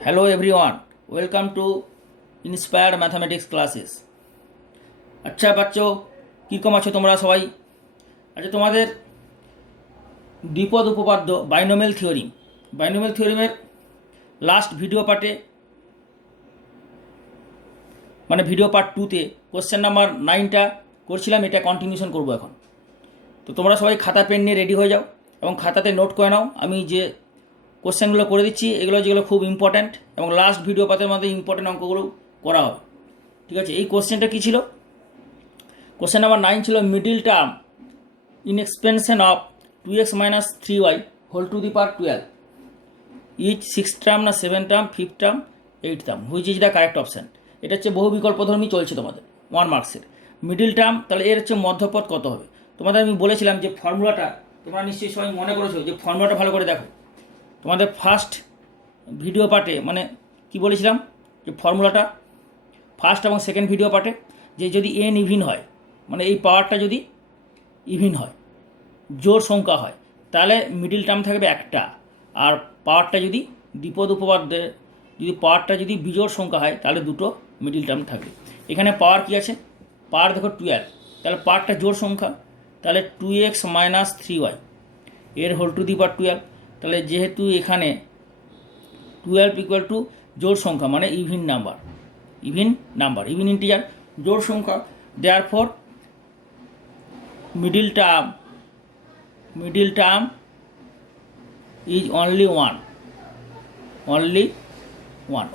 Hello everyone, welcome to Inspired Mathematics classes. আচ্ছা বাচ্চো কীরকম আছো তোমরা সবাই? আচ্ছা তোমাদের দ্বিপদ উপপাদ্য বাইনোমিয়াল থিওরিমের লাস্ট ভিডিও পার্টে মানে ভিডিও পার্ট 2তে কোশ্চেন নাম্বার 9টা করছিলাম, এটা কন্টিনিউশন করব এখন। তো তোমরা সবাই খাতা পেন নিয়ে রেডি হয়ে যাও এবং খাতাতে নোট করে নাও। আমি যে কোশ্চেনগুলো করে দিচ্ছি এগুলো যেগুলো খুব ইম্পর্ট্যান্ট এবং লাস্ট ভিডিও পাতের মধ্যে ইম্পর্ট্যান্ট অঙ্কগুলো করা হবে, ঠিক আছে? এই কোশ্চেনটা কী ছিল? কোশ্চেন নাম্বার 9 ছিল middle term in expansion of 2x minus 3y whole to the power 12 each 6 term না 7 term 5 term 8 term which is the correct option. এটা হচ্ছে বহু বিকল্পধর্মী চলছে তোমাদের 1 মার্কসের মিডিল টার্ম। তাহলে এর হচ্ছে মধ্যপদ কত হবে? তোমাদের আমি বলেছিলাম যে ফর্মুলাটা তোমরা নিশ্চয়ই সবাই মনে করেছো, যে ফর্মুলাটা ভালো করে দেখো। তোমাদের ফার্স্ট ভিডিও পার্টে মানে কি বলেছিলাম, যে ফর্মুলাটা ফার্স্ট এবং সেকেন্ড ভিডিও পার্টে, যে যদি এন ইভিন হয় মানে এই পাওয়ারটা যদি ইভিন হয়, জোড় সংখ্যা হয়, তাহলে মিডিল টার্ম থাকবে একটা। আর পাওয়ারটা যদি দ্বিপদ উপপাদ্যে যদি পাওয়ারটা যদি বিজোড় সংখ্যা হয় তাহলে দুটো মিডিল টার্ম থাকবে। এখানে পাওয়ার কি আছে? পাওয়ার দেখো 12, তাহলে পাওয়ারটা জোড় সংখ্যা, তাহলে 2x minus 3y এর হোল টু দি পাওয়ার 12। তাহলে যেহেতু এখানে 12 ইকুয়াল টু জোড় সংখ্যা মানে ইভিন ইন্টিজার জোড় সংখ্যা, therefore middle term is only one,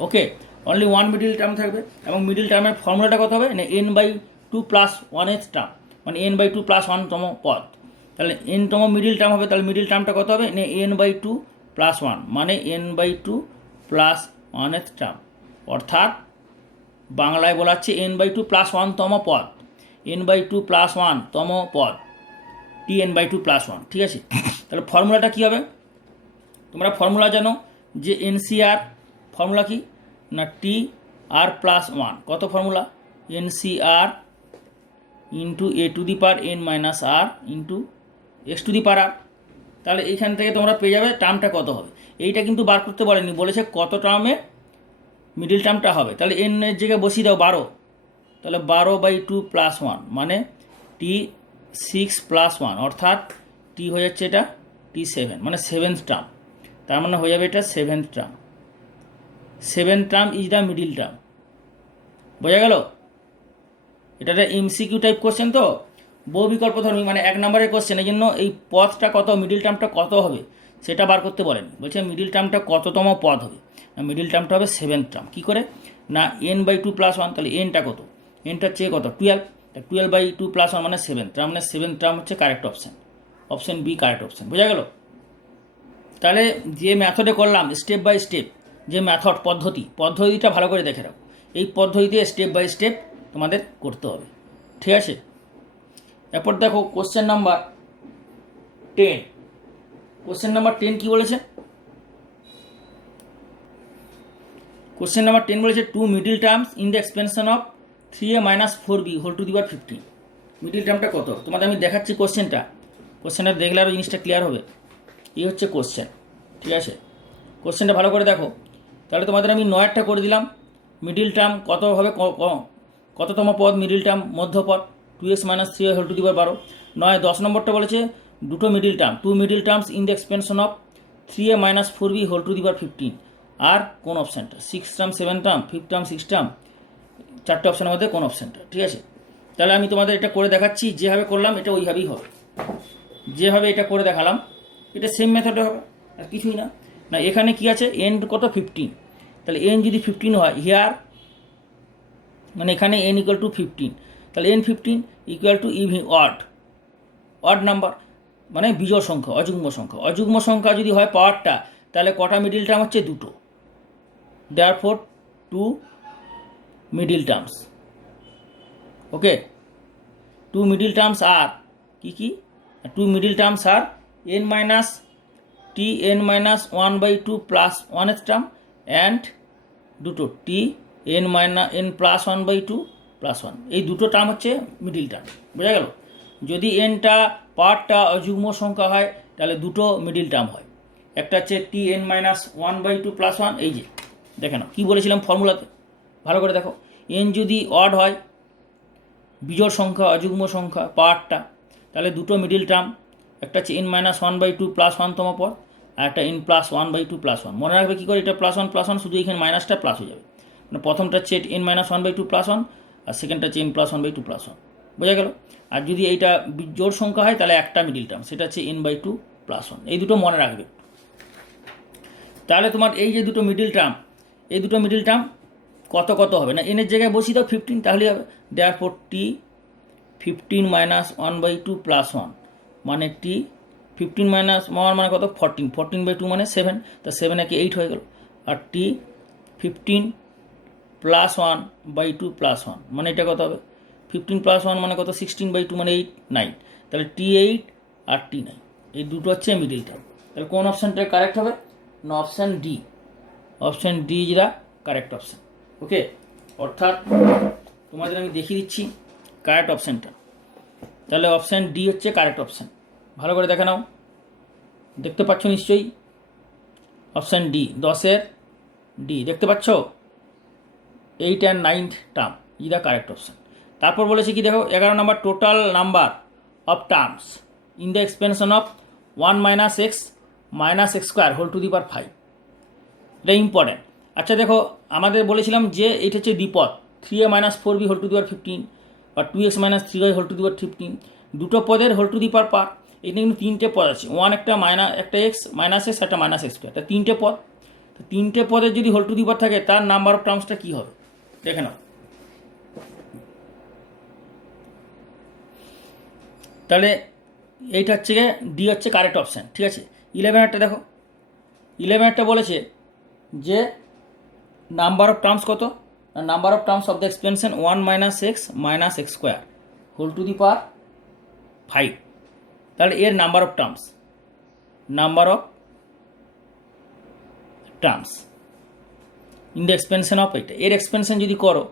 okay, only one middle term থাকবে। এবং মিডিল টার্মের ফর্মুলাটা কত হবে না n/2 প্লাস 1th টার্ম মানে n/2 প্লাস 1তম পদ। তাহলে nতম মিডিল টার্ম হবে, তাহলে মিডিল টার্মটা কত হবে না n/2 প্লাস 1 মানে n/2 প্লাস 1th টার্ম, অর্থাৎ বাংলায় বলা হচ্ছে n/2 প্লাস 1তম পদ, n/2 প্লাস 1তম পদ tn/2 প্লাস 1, ঠিক আছে? তাহলে ফর্মুলাটা কী হবে? তোমরা ফর্মুলা জানো যে NCR ফর্মুলা কি না TR প্লাস 1, কত formula NCR into a to the power n minus r into x to the power r। তাহলে এইখান থেকে তোমরা পেয়ে যাবে টার্মটা কত হবে। এইটা কিন্তু বার করতে বলেনি, বলেছে কত টার্মে মিডিল টার্মটা হবে। তাহলে n এর জায়গায় বসিয়ে দাও 12, তাহলে 12/2 প্লাস 1 মানে T6 প্লাস 1, অর্থাৎ T হয়ে যাচ্ছে এটা T7 মানে 7th টার্ম। তার মানে হয়ে যাবে এটা 7th term is the middle term. বোঝা গেল? এটা একটা MCQ টাইপ কোশ্চেন, তো বহু বিকল্পধর্মী মানে 1 নম্বরের কোশ্চেন। এই জন্য এই পদটা কত, মিডিল টার্মটা কত হবে সেটা বার করতে বলেনি, বলছে মিডিল টার্মটা কততম পদ হবে। মিডিল টার্মটা হবে 7th টার্ম। কী করে না n/2 প্লাস 1, তাহলে nটা কত, nটা হচ্ছে কত 12, 12/2 প্লাস 1 মানে 7, তার মানে 7th টার্ম হচ্ছে correct option B correct option. বোঝা গেল? তাহলে যে মেথডে করলাম স্টেপ বাই স্টেপ, যে মেথড পদ্ধতিটা ভালো করে দেখে রাখো। এই পদ্ধতিতে স্টেপ বাই স্টেপ তোমাদের করতে হবে, ঠিক আছে? এরপর দেখো কোশ্চেন নাম্বার 10 কি বলেছে? কোশ্চেন নাম্বার 10 বলেছে two middle terms in the expansion of 3a minus 4b whole to the power 15। Middle টার্মটা কত তোমাদের আমি দেখাচ্ছি। কোশ্চেনটা দেখলে আরও জিনিসটা ক্লিয়ার হবে। এই হচ্ছে কোশ্চেন, ঠিক আছে? কোশ্চেনটা ভালো করে দেখো। তাহলে তোমাদের আমি 9টা করে দিলাম। মিডিল টার্ম কত হবে, কততম পদ মিডিল টার্ম মধ্যপদ 2x minus 3y whole to the power 12। 10 নম্বরটা বলেছে দুটো middle term, two middle terms in the expansion of 3a minus 4b whole to the power 15। আর কোন অপশানটা 6 টার্ম 7 টার্ম 5 টার্ম 6 টার্ম, চারটে অপশানের মধ্যে কোন অপশানটা, ঠিক আছে? তাহলে আমি তোমাদের এটা করে দেখাচ্ছি, যেভাবে করলাম এটা ওইভাবেই হবে। যেভাবে এটা করে দেখালাম এটা সেম মেথডে হবে, আর কিছুই না। এখানে কি আছে n কত 15, তাহলে n যদি 15 হয় হিয়ার মানে এখানে n ইকুয়াল টু 15, তাহলে n 15 equal to even odd number মানে বিজোড় সংখ্যা, অযুগ্ম সংখ্যা যদি হয় পাওয়ারটা, তাহলে কটা মিডিল টার্ম হচ্ছে দুটো, therefore 2 middle terms. Okay, 2 middle terms আর কি 2 মিডিল টার্মস আর n minus n/1/2 plus 1th term and দুটো n প্লাস 1/2 প্লাস 1, এই দুটো টার্ম হচ্ছে মিডিল টার্ম। বোঝা গেল? যদি nটা পাওয়ারটা অযুগ্ম সংখ্যা হয় তাহলে দুটো মিডিল টার্ম হয়, একটা হচ্ছে tn-1/2 প্লাস 1, এই যে দেখে নাও কী বলেছিলাম ফর্মুলাতে, ভালো করে দেখো। এন যদি অড হয়, বিজোড় সংখ্যা অযুগ্ম সংখ্যা পাওয়ারটা, তাহলে দুটো মিডিল টার্ম, একটা হচ্ছে n-1/2 প্লাস 1তম পদ, আর একটা n+1/2 প্লাস 1। মনে রাখবে কী করে, এটা +1 শুধু এখানে মাইনাসটা প্লাস হয়ে যাবে, মানে প্রথমটা হচ্ছে n-1/2 প্লাস 1, আর সেকেন্ডটা হচ্ছে n+1/2 প্লাস 1, বোঝা গেল। আর যদি এইটা জোড় সংখ্যা হয় তাহলে একটা মিডিল টার্ম, সেটা হচ্ছে n/2 প্লাস 1। এই দুটো মনে রাখবে। তাহলে তোমার এই যে দুটো মিডিল টার্ম, এই দুটো মিডিল টার্ম কত কত হবে না, এনের জায়গায় বসিয়ে দাও 15, তাহলেই হবে। দেয়ারফর টি 15 - 1/2 প্লাস 1 মানে টি 15 - 1 মানে কত 14, 14/2 মানে 7, তা 7 একে 8 হয়ে গেল। আর টি 15 + 1/2 প্লাস 1 মানে এটা কত হবে 15 + 1 মানে কত 16/2 মানে 8, 9। তাহলে T8 আর T9 এই দুটো হচ্ছে মিডিল টার্ম। তাহলে কোন অপশানটা কারেক্ট হবে না, option D. Option D is the correct option. Okay, অর্থাৎ তোমাদের আমি দেখিয়ে দিচ্ছি কারেক্ট অপশানটা। তাহলে অপশান ডি হচ্ছে কারেক্ট অপশান, ভালো করে দেখে নাও, দেখতে পাচ্ছ নিশ্চয়ই। অপশান ডি 10-এর ডি দেখতে পাচ্ছ, 8 and 9th term is the correct option. তারপর বলেছে কি দেখো 11 নম্বর, total number of terms in the expansion of 1 - x - x² whole to the power 5। এটা ইম্পর্টেন্ট। আচ্ছা দেখো, আমাদের বলেছিলাম যে এটা হচ্ছে দ্বিপদ, 3a - 4b whole to the power 15 বা 2x - 3y whole to the power 15, দুটো পদের হোল টু দি পাওয়ার পার। এটা কিন্তু তিনটে পদ আছে, একটা একটা x - x একটা -x², এটা তিনটে পদ। তো তিনটে পদের যদি হোল টু দি পাওয়ার থাকে তার নাম্বার অফ টার্মসটা কী হবে দেখে নাও। তাহলে এইটা হচ্ছে ডি হচ্ছে কারেক্ট অপশান, ঠিক আছে। 11-এরটা দেখো, 11-এরটা বলেছে যে নাম্বার অফ টার্মস কত, number of terms of the expansion 1 - x - x² whole to the power 5। তাহলে এর number of terms, number of terms in the expansion of এইটা, এর এক্সপেনশন যদি করো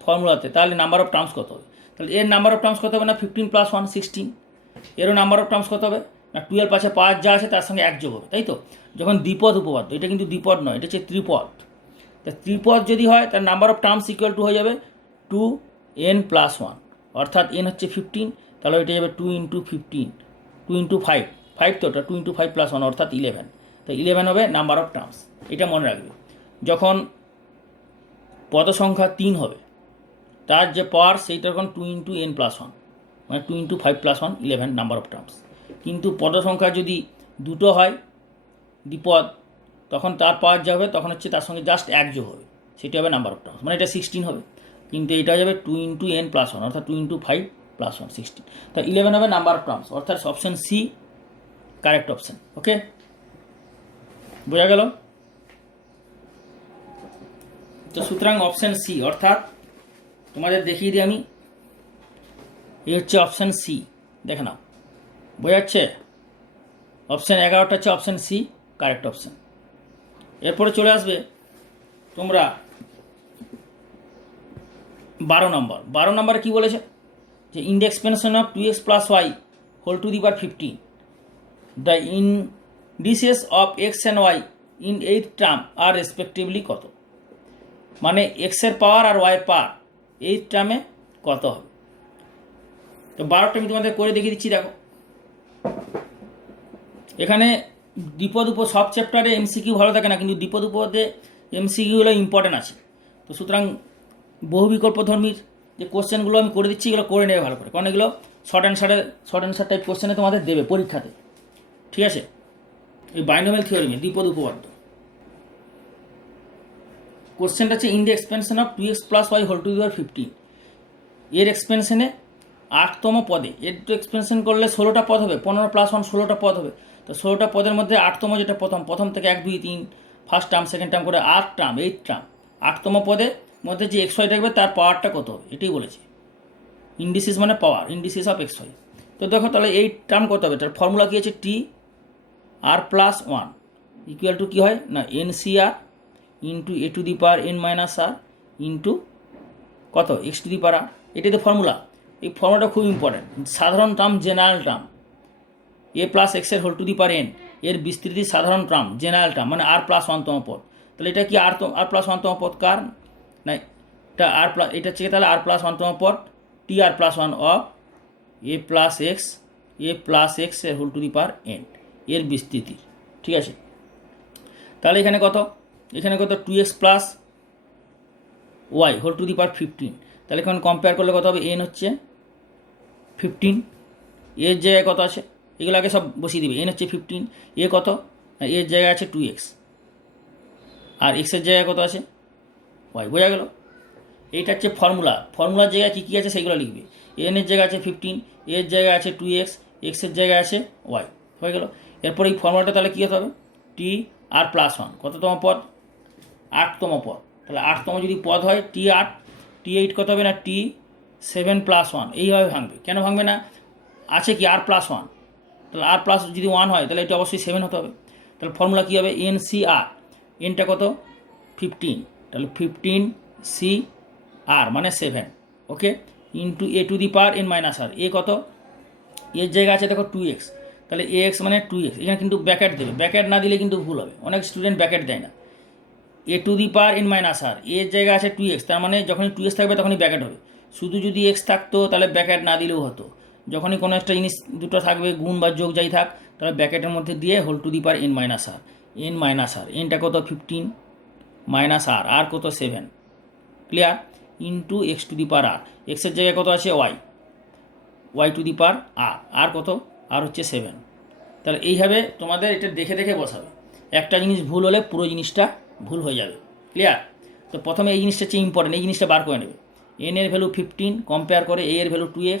ফর্মুলাতে তাহলে নাম্বার অফ টার্মস কত হবে। তাহলে এর নাম্বার অফ টার্মস কত হবে না 15 + 1 16। এরও নাম্বার অফ টার্মস কত হবে না 12 পাশে 5 যা আছে তার সঙ্গে 1 যোগ হবে, তাই তো। যখন দ্বিপদ উপপাদ্য, এটা কিন্তু দ্বিপদ নয়, এটা হচ্ছে ত্রিপদ। তা ত্রিপদ যদি হয় তার number of terms equal two হয়ে যাবে 2n+1, অর্থাৎ n হচ্ছে 15, তাহলে এটা যাবে 2 × 15, 2 × 5, 5 তো ওটা 2 × 5 + 1 অর্থাৎ 11। তো 11 হবে নাম্বার অফ টার্মস, এটা মনে রাখবে। যখন পদ সংখ্যা 3 হবে তার যে পাওয়ার সেইটা তখন 2 × n+1 মানে 2 × 5 + 1 11 নাম্বার অফ টার্মস। কিন্তু পদ সংখ্যা যদি দুটো হয় দ্বিপদ, তখন তার পাওয়ার যা হবে তখন হচ্ছে তার সঙ্গে জাস্ট 1 যোগ হবে, সেটা হবে নাম্বার অফ টার্মস, মানে এটা 16 হবে। কিন্তু এটা যাবে 2 × n+1 অর্থাৎ 2 × 5 + 1 16। তো 11 হবে নাম্বার অফ টার্মস, অর্থাৎ অপশান সি কারেক্ট অপশান। ওকে, বোঝা গেল। তো সুতরাং অপশান সি, অর্থাৎ তোমাদের দেখিয়ে দিই আমি, এই হচ্ছে অপশান সি, দেখে নাও, বোঝা যাচ্ছে। অপশান 11টা হচ্ছে অপশান সি কারেক্ট অপশান। এরপরে চলে আসবে তোমরা 12 নম্বর। 12 নম্বরে কী বলেছে যে in the expansion of 2x + y whole to the power 15 the indices of x and y in 8th term আর রেসপেক্টিভলি কত, মানে এক্সের পাওয়ার আর ওয়াইয়ের পাওয়ার 8th টার্মে কত হবে। তো 12টা আমি তোমাদের করে দেখিয়ে দিচ্ছি, দেখো এখানে দ্বিপদ উপ সব চ্যাপ্টারে এমসিকিউ ভালো থাকে না, কিন্তু দ্বিপদ উপপদে এমসিকিউগুলো ইম্পর্টেন্ট আছে। তো সুতরাং বহু বিকল্পধর্মীর যে কোশ্চেনগুলো আমি করে দিচ্ছি এগুলো করে নেবে ভালো করে, কারণ এগুলো শর্ট অ্যান্সার টাইপ কোশ্চেনে তোমাদের দেবে পরীক্ষাতে, ঠিক আছে। এই বাইনোমিয়াল থিওরিমে দ্বিপদ উপপাদ্য কোশ্চেনটা হচ্ছে in the expansion of 2x + y whole to the power 15, এর এক্সপেনশনে 8তম পদে, এর তো এক্সপেনশন করলে 16টা পদ হবে, 15 + 1 16টা পদ হবে। তো 16টা পদের মধ্যে 8তম যেটা প্রথম থেকে 1 2 3 ফার্স্ট টার্ম সেকেন্ড টার্ম করে 8 টার্ম 8th টার্ম, 8তম পদের মধ্যে যে xy থাকবে তার পাওয়ারটা কত হবে এটাই বলেছে। ইন্ডিসিস মানে পাওয়ার, ইন্ডিসিস অফ xy। তো দেখো তাহলে এই টার্ম কত হবে, তার ফর্মুলা কী আছে T(r+1) ইকুয়াল টু কী হয় না NCR into a to the power n - r into কত x to the power r, এটাই তো ফর্মুলা। এই ফর্মুলাটা খুব ইম্পর্টেন্ট। সাধারণ term general term a + x এর whole to the power n, এর বিস্তৃতি সাধারণ টার্ম জেনারেল টার্ম মানে r+1তম পদ, তাহলে এটা কি r+1তম পদ কার না, এটা এটা হচ্ছে তাহলে r+1তম পদ tr+1 of a plus x এর whole to the power n এর বিস্তৃতি। ঠিক আছে, তাহলে এখানে কত 2x plus y whole to the power 15। তাহলে এখন কম্পেয়ার করলে কত হবে, n হচ্ছে 15, এর জায়গায় কত আছে এগুলো আগে সব বসিয়ে দিবে, n হচ্ছে 15, এ কত, এর জায়গায় আছে 2x আর এক্সের জায়গায় কত আছে ওয়াই। বোঝা গেল, এইটা হচ্ছে ফর্মুলার জায়গায় কী কী আছে সেগুলো লিখবে। n এর জায়গায় আছে 15, এর জায়গায় আছে 2x, এক্সের জায়গায় আছে ওয়াই। হয়ে গেল, এরপর এই ফর্মুলাটা তাহলে কী হতে হবে, tr+1 কততম পদ, 8তম পদ। তাহলে 8তম যদি পদ হয় t8, t8 কত হবে না t7+1, এইভাবে ভাঙবে। কেন ভাঙবে না, আছে কি r+1, তাহলে r+ যদি 1 হয় তাহলে এটা অবশ্যই 7 হতে হবে। তাহলে ফর্মুলা কী হবে, NCR, এনটা কত 15, তাহলে 15CR মানে 7, okay, into a to the power n-r, a কত, এর জায়গা আছে দেখো 2x, তাহলে ax মানে 2x, এখানে কিন্তু ব্র্যাকেট দেবে, ব্র্যাকেট না দিলে কিন্তু ভুল হবে, অনেক স্টুডেন্ট ব্র্যাকেট দেয় না। a to the power n-r, এর জায়গা আছে 2x, তার মানে যখনই 2x থাকবে তখনই ব্র্যাকেট হবে। শুধু যদি x থাকতো তাহলে ব্র্যাকেট না দিলেও হতো, যখনই কোনো একটা জিনিস দুটো থাকবে গুণ বা যোগ যাই থাক তাহলে ব্র্যাকেটের মধ্যে দিয়ে whole to the power n-r, এনটা কত 15 মাইনাস আর কত 7, clear, into x to the power r, এক্সের জায়গায় কত আছে ওয়াই টু দি পাওয়ার আর কত, আর হচ্ছে 7। তাহলে এইভাবে তোমাদের এটা দেখে দেখে বসাবে, একটা জিনিস ভুল হলে পুরো জিনিসটা ভুল হয়ে যাবে, ক্লিয়ার। তো প্রথমে এই জিনিসটা হচ্ছে ইম্পর্টেন্ট, এই জিনিসটা বার করে নেবে, এন এর ভ্যালু 15 কম্পেয়ার করে এ এর ভ্যালু 2x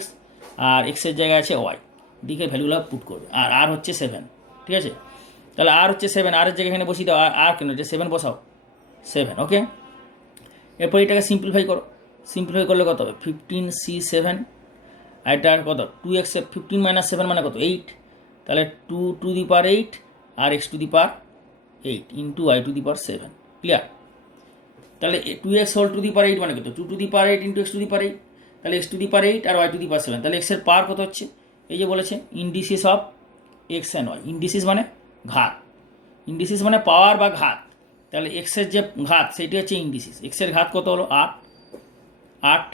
আর এক্সের জায়গায় আছে ওয়াই, দিকে ভ্যালুগুলো পুট করবে, আর হচ্ছে 7। ঠিক আছে, তাহলে আর হচ্ছে 7, আর এর জায়গায় এখানে বসিয়ে দাও, আর কেন এটা 7 বসাও 7, ওকে। এরপর এটাকে সিম্পলিফাই করলে কত হবে 15C7, আর এটা কত 2x, 15 - 7 মানে কত 8, তাহলে 2 টু দি পাওয়ার 8 আর x to the power 8 into y to the power 7, clear. তাহলে 2x whole to the power 8 মানে কত 2 to the power 8 into x to the power 8, তাহলে x টু দি পাওয়ার 8 আর y to the power 7, তাহলে x এর পাওয়ার কত হচ্ছে, এই যে বলেছে indices of x and y, indices মানে ঘাত, ইন্ডিসিস মানে পাওয়ার বা ঘাত, তাহলে এক্সের যে ঘাত সেটি হচ্ছে ইন্ডিসিস। এক্সের ঘাত কত হলো 8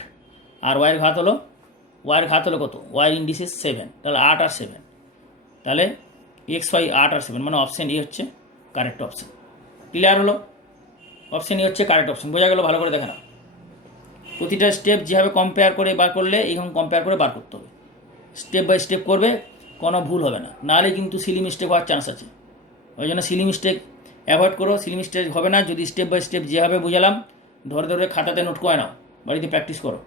আর ওয়াইয়ের ঘাত হলো কত, ওয়াইয়ের ইন্ডিসিস 7, তাহলে 8 আর 7, তাহলে এক্স ওয়াই 8 আর 7 মানে অপশান এ হচ্ছে কারেক্ট অপশান, ক্লিয়ার হলো, অপশান এ হচ্ছে কারেক্ট অপশান। বোঝা গেল, ভালো করে দেখে নাও, প্রতিটা স্টেপ যেভাবে কম্পেয়ার করে বার করলে এইরকম কম্পেয়ার করে বার করতে হবে, স্টেপ বাই স্টেপ করবে, কোনো ভুল হবে না, নাহলে কিন্তু সিলি মিস্টেক হওয়ার চান্স আছে। ওই জন্য সিলি মিস্টেক অ্যাভয়েড করো, সিলি মিস্টেক হবে না যদি স্টেপ বাই স্টেপ যেভাবে বুঝালাম ধরে ধরে খাতাতে নোট করে নাও, বাড়িতে প্র্যাকটিস করো।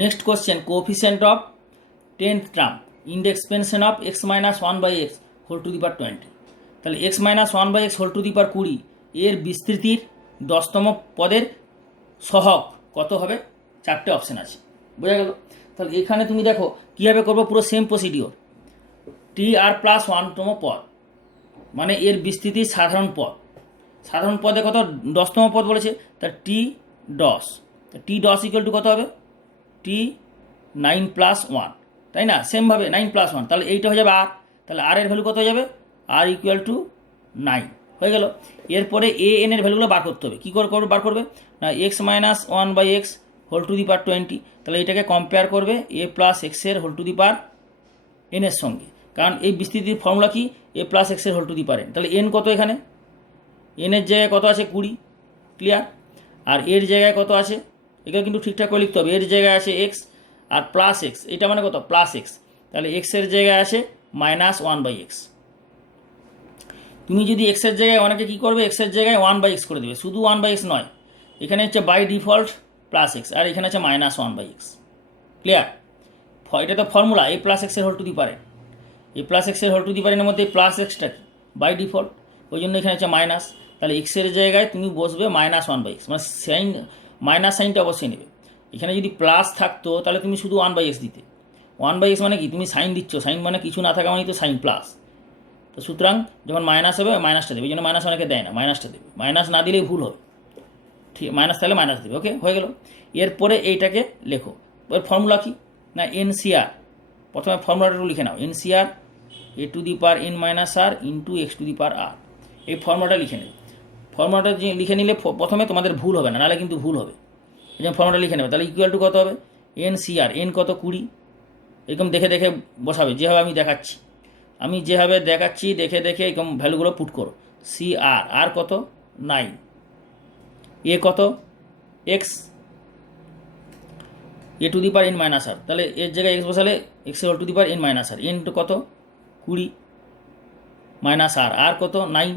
Next question, coefficient of 10th term in the expansion of x - 1/x whole to the power 20, তাহলে x - 1/x whole to the power 20 এর বিস্তৃতির 10তম পদের সহগ কত হবে, 4টে অপশান আছে। বোঝা গেল, তাহলে এখানে তুমি দেখো কীভাবে করবো, পুরো সেম প্রসিডিওর, tr+1তম পদ মানে এর বিস্তৃতির সাধারণ পদে কত 10তম পদ বলেছে, তার t10 ইকুয়াল টু কত হবে t9+1, তাই না, সেমভাবে 9+1, তাহলে এইটা হয়ে যাবে আর, তাহলে আর এর ভ্যালু কত হয়ে যাবে আর ইকুয়াল টু 9, হয়ে গেল। এরপরে এ এন এর ভ্যালুগুলো বার করতে হবে, কী করে বার করবে না x - 1/x whole to the power 20, তাহলে এটাকে কম্পেয়ার করবে a প্লাস এক্সের whole to the power n এর সঙ্গে, কারণ এই বিস্তৃতির ফর্মুলা কি a প্লাস এক্সের whole to the power n, তাহলে n কত, এখানে n এর জায়গায় কত আছে 20, ক্লিয়ার, আর এর জায়গায় কত আছে, এগুলো কিন্তু ঠিকঠাক করে লিখতে হবে, এর জায়গায় আছে x আর প্লাস এক্স, এটা মানে কত প্লাস এক্স, তাহলে এক্সের জায়গায় আছে -1/x। তুমি যদি এক্সের জায়গায় অনেকে কী করবে, এক্সের জায়গায় 1/x করে দেবে, শুধু 1/x নয়, এখানে হচ্ছে বাই ডিফল্ট প্লাস এক্স আর এখানে আছে -1/x, ক্লিয়ার। এটা তো ফর্মুলা a প্লাস এক্সের whole to the power n, a plus এক্সের হোল টু দি পাওয়ার এর মধ্যে প্লাস এক্সটা বাই ডিফল্ট, ওই জন্য এখানে হচ্ছে মাইনাস, তাহলে এক্সের জায়গায় তুমি বসবে -1/x, মানে সাইন মাইনাস সাইনটা অবশ্যই নেবে। এখানে যদি প্লাস থাকতো তাহলে তুমি শুধু 1/x দিতে, 1/x মানে কি তুমি সাইন দিচ্ছ, সাইন মানে কিছু না থাকা মানে তো সাইন প্লাস, তো সুতরাং যখন মাইনাস হবে মাইনাসটা দেবে, এই জন্য মাইনাস অনেকে দেয় না, মাইনাসটা দেবে, মাইনাস না দিলেই ভুল হবে, ঠিক, মাইনাস তাহলে মাইনাস দেবে, ওকে, হয়ে গেল। এরপরে এইটাকে লেখো, এর ফর্মুলা কি না NCR, প্রথমে ফর্মুলাটা লিখে নাও, NCR a to the power n - r into x to the power r, এই ফর্মুলাটা লিখে নেবে। ফর্মুলাটা লিখে নিলে প্রথমে তোমাদের ভুল হবে না, নাহলে কিন্তু ভুল হবে। এই জন্য ফর্মুলাটা লিখে নেবে। তাহলে ইকুয়াল টু কত হবে, এন সিআর, এন কত 20, এরকম দেখে দেখে বসাবে যেভাবে আমি দেখাচ্ছি। আমি যেভাবে দেখাচ্ছি দেখে দেখে এরকম ভ্যালুগুলো পুট করো। সিআর, আর কত 9, এ কত x, a to the power n minus r, তাহলে এর জায়গায় এক্স বসালে x whole to the power n minus r, n টু কত 20 মাইনাস আর, আর কত 9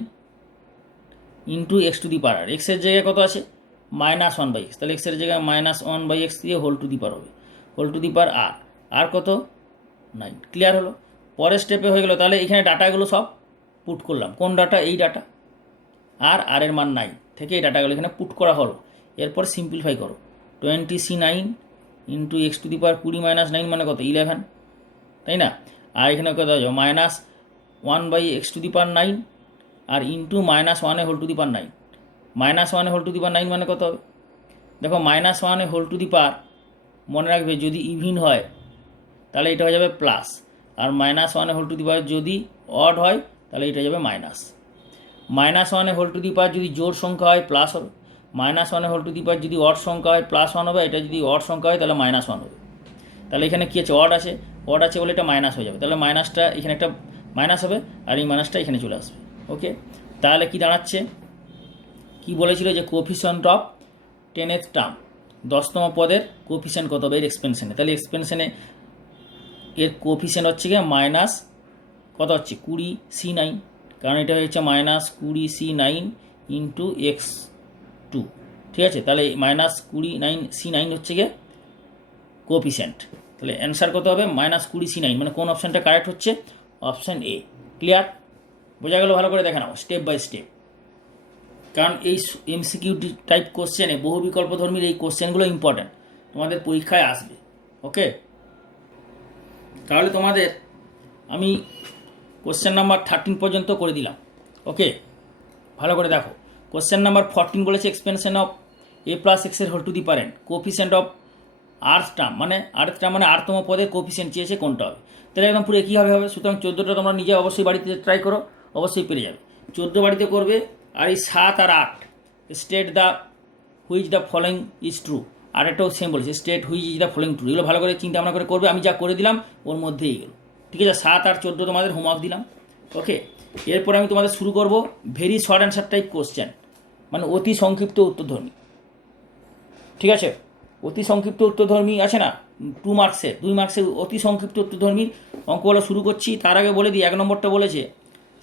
into x to the power r, এক্সের জায়গায় কত আছে -1/x, তাহলে এক্সের জায়গায় -1/x দিয়ে হোল টু দি পাওয়ার হবে, whole to the power R, r কত 9। ক্লিয়ার হলো? পরের স্টেপে হয়ে গেলো। তাহলে এখানে ডাটাগুলো সব পুট করলাম। কোন ডাটা? এই ডাটা, আর এর মান 9 থেকে এই ডাটাগুলো এখানে পুট করা হলো। এরপর সিম্পলিফাই করো, 20c9 into x to the power 20 minus 9 মানে কত 11, তাই না? আর এখানে কত আছে -1/x টু দি পাওয়ার 9 আর into -1 whole to the power 9, -1 whole to the power 9 মানে কত হবে? দেখো -1 হোল টু দি পাওয়ার, মনে রাখবে যদি ইভিন হয় তাহলে এটা হয়ে যাবে প্লাস, আর -1 হোল টু দি পাওয়ার যদি অড হয় তাহলে এটা যাবে minus. -1 whole to the power যদি জোড় সংখ্যা হয় প্লাস হবে, -1 হোল টু দি পাওয়ার যদি অড সংখ্যা হয় +1 হবে, এটা যদি অড সংখ্যা হয় তাহলে -1 হবে। তাহলে এখানে কী আছে, অড আছে, অড আছে বলে এটা মাইনাস হয়ে যাবে, তাহলে মাইনাসটা এখানে একটা মাইনাস হবে আর এই মাইনাসটা এখানে চলে আসবে। ওকে, তাহলে কি দাঁড়াচ্ছে, কি বলেছিল যে কোফিশিয়েন্ট অফ 10th টার্ম, 10তম পদের কোফিশিয়েন্ট কত হবে এর এক্সপেনশনে, তাহলে এক্সপেনশনে এর কোফিশিয়েন্ট হচ্ছে গিয়ে মাইনাস কত হচ্ছে 20c9, কারণ এটা হচ্ছে -20c9 ইন্টু x2, ঠিক আছে? তাহলে -29c9 হচ্ছে গিয়ে কোফিশিয়েন্ট। তাহলে অ্যান্সার কত হবে -20c9, মানে কোন অপশানটা কারেক্ট হচ্ছে, অপশান এ। ক্লিয়ার? বোঝা গেল? ভালো করে দেখে নাও স্টেপ বাই স্টেপ, কারণ এই এমসিকিউ টাইপ কোশ্চেনে বহু বিকল্পধর্মীর এই কোশ্চেনগুলো ইম্পর্ট্যান্ট, তোমাদের পরীক্ষায় আসবে। ওকে, তাহলে তোমাদের আমি কোশ্চেন নাম্বার 13 পর্যন্ত করে দিলাম। ওকে, ভালো করে দেখো। কোশ্চেন নাম্বার 14 বলেছে এক্সপেনশন অফ a প্লাস এক্সের হোল টু দি পারেন কোফিশিয়েন্ট অফ আর্থ টার্ম, মানে আর্থতম পদের কোফিশিয়েন্ট চেয়েছে কোনটা হবে। তাহলে একদম পুরো একইভাবে হবে। সুতরাং 14টা তোমরা নিজে অবশ্যই বাড়িতে ট্রাই করো, অবশ্যই পেরে যাবে। 14 বাড়িতে করবে। আর এই 7 আর 8 state the which the following is true, আর এটাও সেম বলেছে state which is the following true. এগুলো ভালো করে চিন্তা ভাবনা করে করবে। আমি যা করে দিলাম ওর মধ্যেই এগুলো, ঠিক আছে? 7 আর 14 তোমাদের হোমওয়ার্ক দিলাম। ওকে, এরপরে আমি তোমাদের শুরু করব very short answer type question, মানে অতি সংক্ষিপ্ত উত্তরধর্মী, ঠিক আছে? অতি সংক্ষিপ্ত উত্তরধর্মী আছে না 2 মার্কসের, 2 মার্কসের অতি সংক্ষিপ্ত উত্তরধর্মীর অঙ্কগুলো শুরু করছি। তার আগে বলে দিই 1 নম্বরটা বলেছে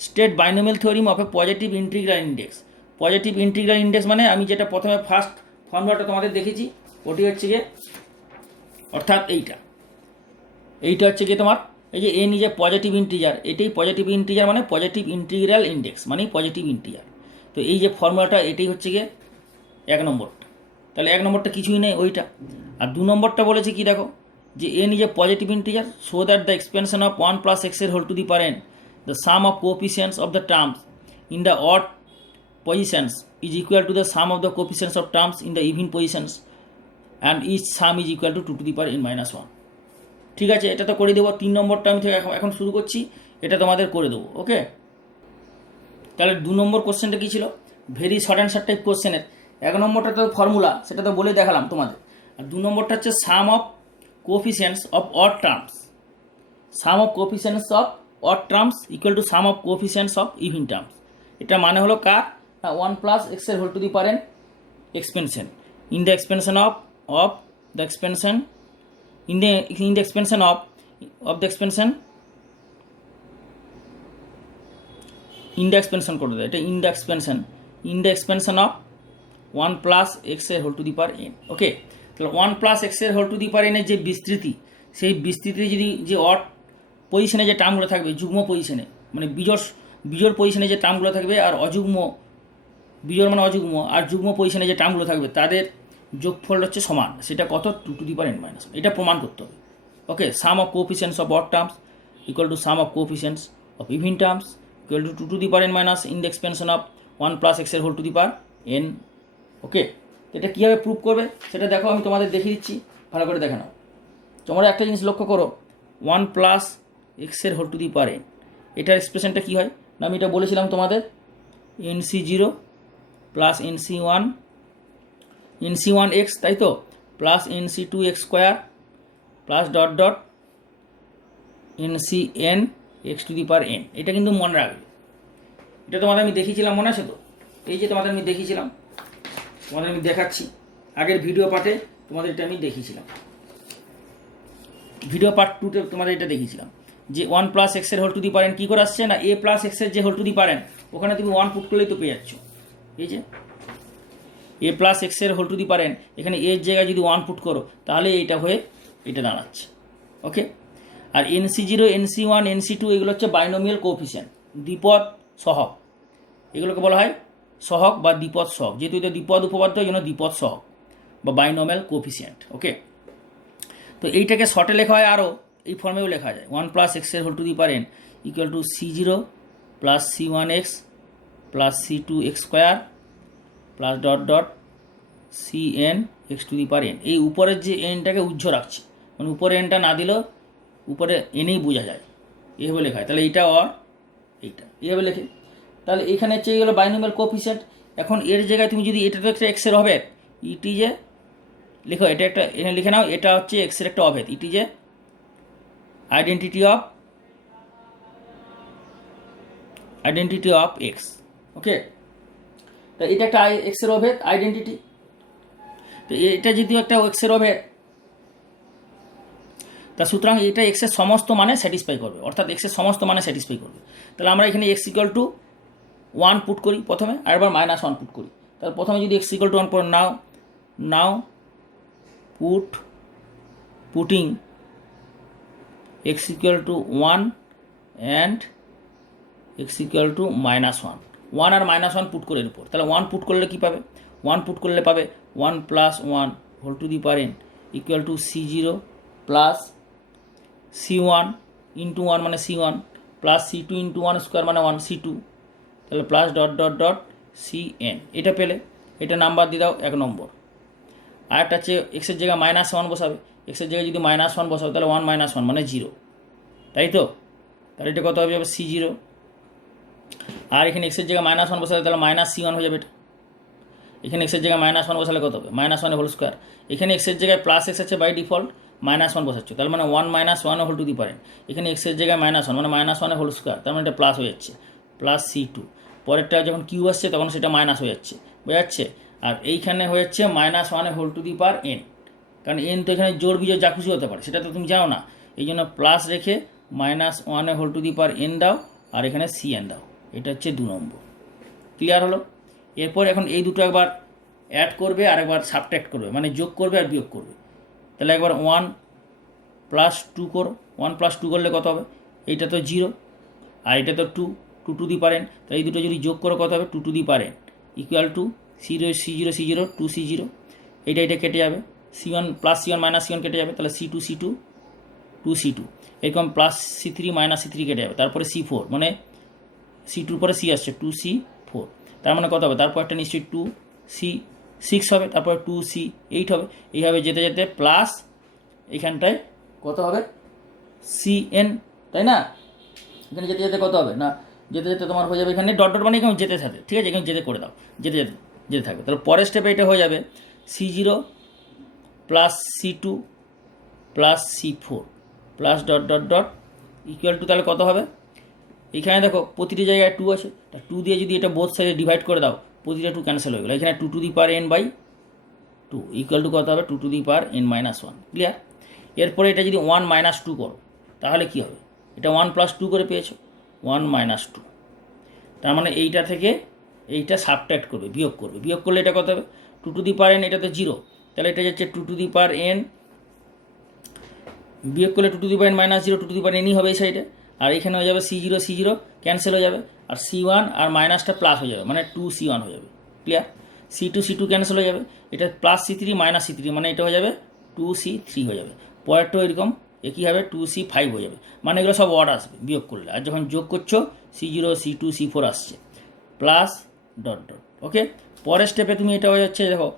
state binomial theorem of A positive integral index. Positive integral index মানে আমি যেটা প্রথমে ফার্স্ট ফর্মুলাটা তোমাদের দেখেছি ওটি হচ্ছে গিয়ে, অর্থাৎ এইটা হচ্ছে গিয়ে তোমার এই যে n is a positive integer, এটাই পজিটিভ ইন্টিজার মানে পজিটিভ ইন্টিগ্রাল ইন্ডেক্স মানে পজিটিভ ইন্টিজার। তো এই যে ফর্মুলাটা এটাই হচ্ছে গিয়ে 1 নম্বরটা। তাহলে 1 নম্বরটা কিছুই নেই ওইটা। আর 2 নম্বরটা বলেছে কি দেখো, যে n is a positive integer so that the expansion of 1 plus এক্সের whole to the power n, the sum of coefficients of the terms in the odd positions is equal to the sum of the coefficients of terms in the even positions and each sum is equal to 2 to the power n minus 1। ঠিক আছে, এটা তো করে দেবো। 3 নম্বরটা আমি এখন শুরু করছি, এটা তোমাদের করে দেবো। ওকে, তাহলে 2 নম্বর কোশ্চেনটা কী ছিল, ভেরি শর্ট অ্যান্সার টাইপ কোশ্চেনের। 1 নম্বরটা তো ফর্মুলা, সেটা তো বলে দেখালাম তোমাদের। আর 2 নম্বরটা হচ্ছে sum of coefficients of odd terms, sum of coefficients of odd terms equal to sum of coefficients of even terms. এটা মানে হলো কার, 1 প্লাস এক্সের whole to the power n expansion in the expansion of the expansion in the expansion of the expansion in the expansion করে দেয়, এটা in the expansion of 1 plus এক্সের whole to the power n। Okay, তাহলে 1 plus এক্সের whole to the power n এর যে বিস্তৃতি, সেই বিস্তৃতি যদি যে অড পজিশনে যে টার্মগুলো থাকবে, যুগ্ম পজিশনে মানে বিজোড় পজিশনে যে টার্মগুলো থাকবে, আর অযুগ্ম, বিজোড় মানে অযুগ্ম, আর যুগ্ম পজিশনে যে টার্মগুলো থাকবে তাদের যোগফল হচ্ছে সমান, সেটা কত 2 to the power n minus 1, এটা প্রমাণ করতে হবে। Okay, sum of coefficients of odd terms equal to sum of coefficients of even terms equal to 2 to the power n minus in the expansion of 1 plus এক্সের whole to the power n। Okay, এটা কীভাবে prove করবে সেটা দেখো, আমি তোমাদের দেখিয়ে দিচ্ছি, ভালো করে দেখে নাও। তোমরা একটা জিনিস লক্ষ্য করো, 1 প্লাস এক্সের whole to the power n, এটার এক্সপ্রেশনটা কী হয় না, আমি এটা বলেছিলাম তোমাদের NC0 প্লাস NC1 x, তাই তো, plus NC2 x square plus dot dot NCn x to the power n। এটা কিন্তু মনে রাখবে, এটা তোমাদের আমি দেখিয়েছিলাম, মনে আছে তো? এই যে তোমাদের আমি দেখিয়েছিলাম, তোমাদের আমি দেখাচ্ছি আগের ভিডিও পার্টে, তোমাদের এটা আমি দেখিয়েছিলাম, ভিডিও পার্ট 2তে তোমাদের এটা দেখিয়েছিলাম যে 1 প্লাস এক্সের whole to the power n কী করে আসছে না, a প্লাস এক্সের যে whole to the power n ওখানে তুমি 1 পুট করলেই তো পেয়ে যাচ্ছ। এই যে a প্লাস এক্সের whole to the power n, এখানে এর জায়গায় যদি 1 পুট করো তাহলে এইটা হয়ে এটা দাঁড়াচ্ছে। ওকে, আর NC0 NC1 NC2 এগুলো হচ্ছে বাইনোমিয়াল কোএফিসিয়েন্ট, দ্বিপদ সহগ, এগুলোকে বলা হয় সহগ বা দ্বিপদ সহগ, যেহেতু এটা দ্বিপদ উপপাদ্য এই জন্য দ্বিপদ সহগ বা বাইনোমিয়াল কোএফিসিয়েন্ট। ওকে, তো এইটাকে শর্টে লেখা হয় আরও এই ফর্মেও লেখা যায় 1 প্লাস এক্সের whole to the power n equal to C0 plus C1x plus C2 x square plus dot dot Cn x to the power n। এই উপরের যে এনটাকে উজ্জ্ব রাখছে, মানে উপরে এনটা না দিলেও উপরে এনেই বোঝা যায়, এভাবে লেখা হয়। তাহলে এইটা অর এইটা এইভাবে লেখে, তাহলে এখানে হচ্ছে এইগুলো বাইনোমিয়াল কোএফিসিয়েন্ট। এখন এর জায়গায় তুমি যদি এটা তো একটা এক্সের অভেদ, ইটি যে লেখো, এটা একটা এখানে লিখে নাও, এটা হচ্ছে এক্সের একটা অভেদ, ইটি যে আইডেন্টিটি অফ এক্স। ওকে, তো এটা একটা এক্সের অভেদ আইডেন্টিটি, তো এটা যদি একটা এক্সের অভেদ, তা সুতরাং এটা এক্সের সমস্ত মানে স্যাটিসফাই করবে, অর্থাৎ এক্সের সমস্ত মানে স্যাটিসফাই করবে। তাহলে আমরা এখানে এক্স ইকুয়াল টু 1 পুট করি প্রথমে, আর এবার -1 পুট করি। তাহলে প্রথমে যদি এক্স ইকুয়াল টু 1 পর নাও putting x equal to 1 and x equal to -1, 1 R -1 put করে এর উপর, তাহলে 1 পুট করলে কী পাবে, 1 পুট করলে পাবে 1 plus 1 whole to the power n equal to C0 plus C1 into 1 মানে C1 plus C2 into 1 square মানে 1 C2, তাহলে plus dot dot dot Cn। এটা পেলে এটা নাম্বার দিয়ে দাও 1 নম্বর। আর একটা হচ্ছে এক্সের জায়গায় -1 বসাবে, এক্সের জায়গায় যদি -1 বসাবে তাহলে 1 - 1 মানে 0, তাই তো? তাহলে এটা কত হয়ে যাবে C0, আর এখানে এক্সের জায়গায় -1 বসালে তাহলে -C1 হয়ে যাবে। এটা এখানে এক্সের জায়গায় -1 বসালে কত হবে, -1 হোল স্কোয়ার, এখানে এক্সের জায়গায় প্লাস এক্স আছে বাই ডিফল্ট, -1 বসাচ্ছ, তার মানে 1 - 1 whole to the power n, এখানে এক্সের জায়গায় -1 মানে -1 হোল স্কোয়ার, তার মানে এটা প্লাস হয়ে যাচ্ছে, প্লাস C2, পরেরটা যখন কিউ আসছে তখন সেটা মাইনাস হয়ে যাচ্ছে, বোঝা যাচ্ছে? আর এইখানে হয়ে যাচ্ছে -1 whole to the power n, কারণ n তো এখানে জোড় বিজোড় যা খুশি হতে পারে, সেটা তো তুমি জানো না, এই জন্য প্লাস রেখে -1 whole to the power n দাও, আর এখানে Cn দাও। এটা হচ্ছে 2 নম্বর। ক্লিয়ার হলো? এরপর এখন এই দুটো একবার অ্যাড করবে আর একবার সাবট্র্যাক্ট করবে, মানে যোগ করবে আর বিয়োগ করবে। তাহলে একবার 1 + 2 করো, 1 + 2 করলে কত হবে, এইটা তো 0 আর এটা তো 2 টু দি পাওয়ার n, তাই এই দুটো যদি যোগ করো কত হবে 2 to the power n equal to C0 2C0, এটা কেটে যাবে, C1 plus C1 minus C1 কেটে যাবে, তাহলে C2 2C2, এরকম প্লাস C3 মাইনাস C3 কেটে যাবে, তারপরে C4 মানে C2 পরে C আসছে 2C4, তার মানে কত হবে, তারপর একটা নিশ্চয়ই 2C6 হবে, তারপরে 2C8 হবে, এইভাবে যেতে যেতে প্লাস এখানটায় কত হবে Cn, তাই না? এখানে যেতে যেতে কত হবে না, যেতে যেতে তোমার হয়ে যাবে এখানে ডট ডট মানে এখানে যেতে থাকে, ঠিক আছে, এখানে যেতে করে দাও, যেতে থাকবে। তাহলে পরের স্টেপে এটা হয়ে যাবে C0 plus C2 plus C4 plus dot dot dot equal two, তাহলে কত হবে, এখানে দেখো প্রতিটি জায়গায় 2 আছে, তা 2 দিয়ে যদি এটা বোথ সাইডে ডিভাইড করে দাও, প্রতিটা 2 ক্যান্সেল হয়ে গেলো, এখানে 2 to the power n by 2 equal to কত হবে 2 to the power n - 1। Clear? এরপরে এটা যদি 1 - 2 করো তাহলে কি হবে, এটা 1 + 2 করে পেয়েছো, 1 - 2, তার মানে এইটা থেকে এইটা সাবট্র্যাক্ট করবে, বিয়োগ করলে এটা কত হবে 2 টু দি পাওয়ার n, এটা তো 0, তাহলে এটা যাচ্ছে 2 টু দি পাওয়ার n, বিয়োগ করলে 2 to the power n - 0, 2 to the power nই হবে এই সাইডে, আর এখানে হয়ে যাবে C0 ক্যান্সেল হয়ে যাবে, আর C1 আর মাইনাসটা প্লাস হয়ে যাবে, মানে 2C1 হয়ে যাবে। ক্লিয়ার? C2 ক্যান্সেল হয়ে যাবে, এটা প্লাস C3 মাইনাস C3 মানে এটা হয়ে যাবে 2C3 হয়ে যাবে, পরেরটাও এরকম একই হবে 2C5 হয়ে যাবে, মানে এগুলো সব ওয়ার্ড আসবে বিয়োগ করলে, আর যখন যোগ করছো C0 C2 C4 আসছে প্লাস ডট ডট। ওকে, পরের স্টেপে তুমি এটা হয়ে যাচ্ছে, দেখো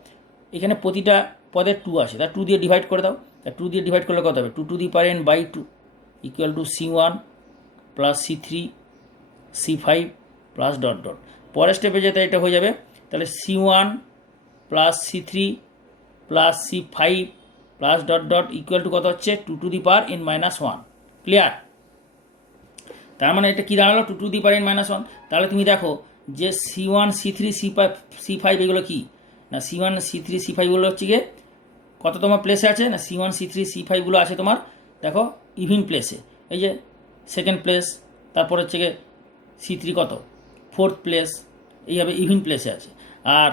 এখানে প্রতিটা পদের 2 আসে, তার 2 দিয়ে ডিভাইড করে দাও, তার 2 দিয়ে ডিভাইড করলে কত হবে 2 to the power n by 2 equal to C1 plus C3 C5 plus dot dot, পরের স্টেপে যেতে এটা হয়ে যাবে, তাহলে C1 plus C3 plus C5 plus dot dot equal to কত হচ্ছে 2^n-1। ক্লিয়ার? তার মানে এটা কী দাঁড়ালো 2^n-1। তাহলে তুমি দেখো যে C1 C3 C5 এগুলো কি না, C1 C3 C5 গুলো হচ্ছে গিয়ে কততম প্লেসে আছে না, C1 C3 C5 গুলো আছে তোমার দেখো ইভিন প্লেসে, এই যে সেকেন্ড প্লেস, তারপর হচ্ছে গিয়ে C3 কত 4th প্লেস, এইভাবে ইভিন প্লেসে আছে। আর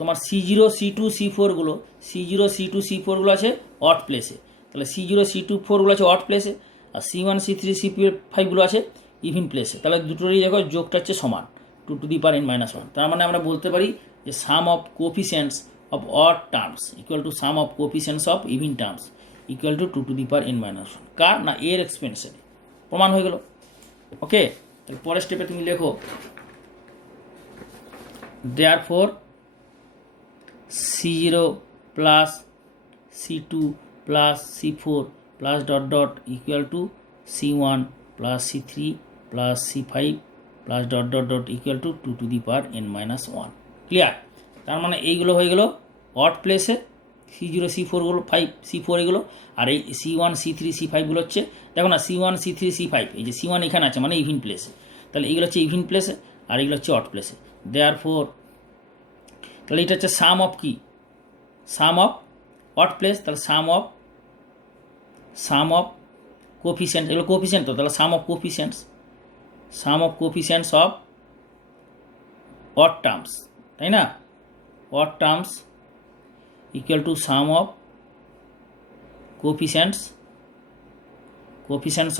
তোমার C0 C2 C4 গুলো গুলো আছে অড প্লেসে, তাহলে C0 C2 4 গুলো আছে অড প্লেসে, আর C1 C3 C5 গুলো আছে ইভিন প্লেসে। তাহলে দুটোরই দেখো যোগটা হচ্ছে সমান 2^n-1। তার মানে আমরা বলতে পারি যে sum of coefficients of odd terms equal to sum of coefficients of even terms equal to 2^n-1। কার না এর এক্সপেন্সনে প্রমাণ হয়ে গেল। ওকে, তাহলে পরের স্টেপে তুমি লেখো therefore C0 plus C2 plus C4 plus dot dot equal to C1 plus C3 plus C5 plus dot dot dot equal to 2^n-1। Clear? তার মানে এইগুলো হয়ে গেল অড প্লেসে, C0 C4 গুলো 5 C4 এগুলো, আর এই C1 C3 C5 গুলো হচ্ছে দেখো না C1 C3 C5, এই যে C1 এখানে আছে মানে ইভিন প্লেসে, তাহলে এইগুলো হচ্ছে ইভিন প্লেসে আর এগুলো হচ্ছে অড প্লেসে। দেয়ারফোর তাহলে এটা হচ্ছে সাম অফ কি, সাম অফ অড প্লেস, তাহলে সাম অফ কোফিসিয়েন্টস, এগুলো কোফিসিয়েন্ট তো, তাহলে sum of coefficients of odd terms, তাই না, odd terms equal to sum of coefficients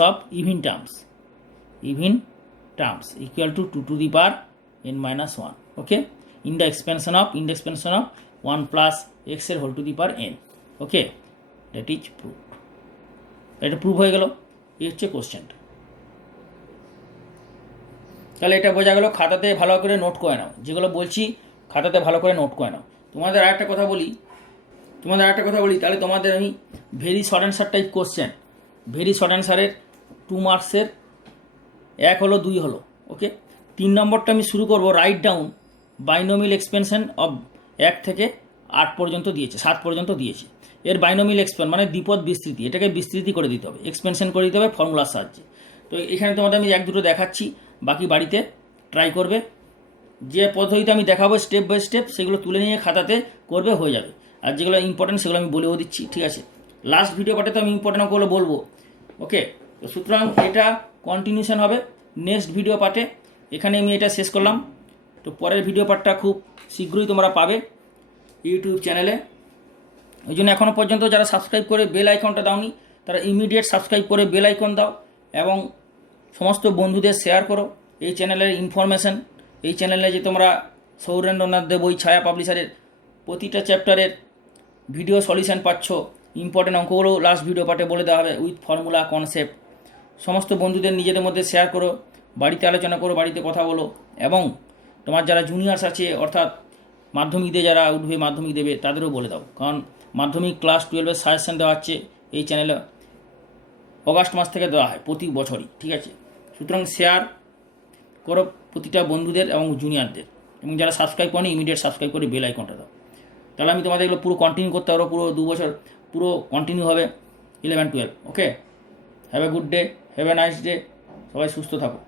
of even terms equal to 2^n-1। Okay, in the expansion of 1 plus x এর whole to the power n। Okay, that is prove. এটা prove হয়ে গেল। এই হচ্ছে কোশ্চেনটা। তাহলে এটা বোঝা গেল, খাতাতে ভালো করে নোট করে নাও, যেগুলো বলছি খাতাতে ভালো করে নোট করে নাও। তোমাদের আরেকটা কথা বলি, তাহলে তোমাদের আমি very short answer type question, very short অ্যান্সারের 2 মার্কসের 1 হলো 2 হলো। ওকে, 3 নম্বরটা আমি শুরু করব, write down binomial expansion of 1 থেকে 8 পর্যন্ত দিয়েছে, 7 পর্যন্ত দিয়েছে। এর বাইনোমিয়াল এক্সপেন মানে দ্বিপদ বিস্তৃতি, এটাকে বিস্তৃতি করে দিতে হবে, এক্সপেনশন করে দিতে হবে ফর্মুলার সাহায্যে। তো এখানে তোমাদের আমি 1-2 দেখাচ্ছি, বাকি বাড়িতে ট্রাই করবে। যে পদ্ধতিতে আমি দেখাবো স্টেপ বাই স্টেপ সেগুলো তুলে নিয়ে খাতাতে করবে, হয়ে যাবে। আর যেগুলো ইম্পর্টেন্ট সেগুলো আমি বলেও দিচ্ছি, ঠিক আছে। লাস্ট ভিডিও পার্টে তো আমি ইম্পর্টেন্টগুলো বলবো। ওকে, তো সুতরাং এটা কন্টিনিউশন হবে নেক্সট ভিডিও পার্টে। এখানে আমি এটা শেষ করলাম। তো পরের ভিডিও পার্টটা খুব শীঘ্রই তোমরা পাবে ইউটিউব চ্যানেলে। ওই জন্য এখনও পর্যন্ত যারা সাবস্ক্রাইব করে বেল আইকনটা দাওনি তারা ইমিডিয়েট সাবস্ক্রাইব করে বেল আইকন দাও এবং সমস্ত বন্ধুদের শেয়ার করো এই চ্যানেলের ইনফরমেশন। এই চ্যানেলে যে তোমরা সৌরেন্দ্রনাথ দেব বই ছায়া পাবলিশারের প্রতিটা চ্যাপ্টারের ভিডিও সলিউশন পাচ্ছ, ইম্পর্টেন্ট অঙ্কগুলো লাস্ট ভিডিও পার্টে বলে দেওয়া হবে উইথ ফর্মুলা কনসেপ্ট। সমস্ত বন্ধুদের নিজেদের মধ্যে শেয়ার করো, বাড়িতে আলোচনা করো, বাড়িতে কথা বলো, এবং তোমার যারা জুনিয়র্স আছে অর্থাৎ মাধ্যমিক দিয়ে যারা উঠবে, মাধ্যমিক দেবে, তাদেরও বলে দাও। কারণ মাধ্যমিক ক্লাস 12-এর সাজেশন দেওয়া হচ্ছে এই চ্যানেলে, অগাস্ট মাস থেকে দেওয়া হয় প্রতি বছরই, ঠিক আছে। সুতরাং শেয়ার করো প্রতিটা বন্ধুদের এবং জুনিয়রদের, এবং যারা সাবস্ক্রাইব করেনি ইমিডিয়েট সাবস্ক্রাইব করে বেল আইকনটা দাও। তাহলে আমি তোমাদের এগুলো পুরো কন্টিনিউ করতে পারবো, পুরো 2 বছর পুরো কন্টিনিউ হবে 11-12। Okay, have a good day, have a nice day, সবাই সুস্থ থাকো।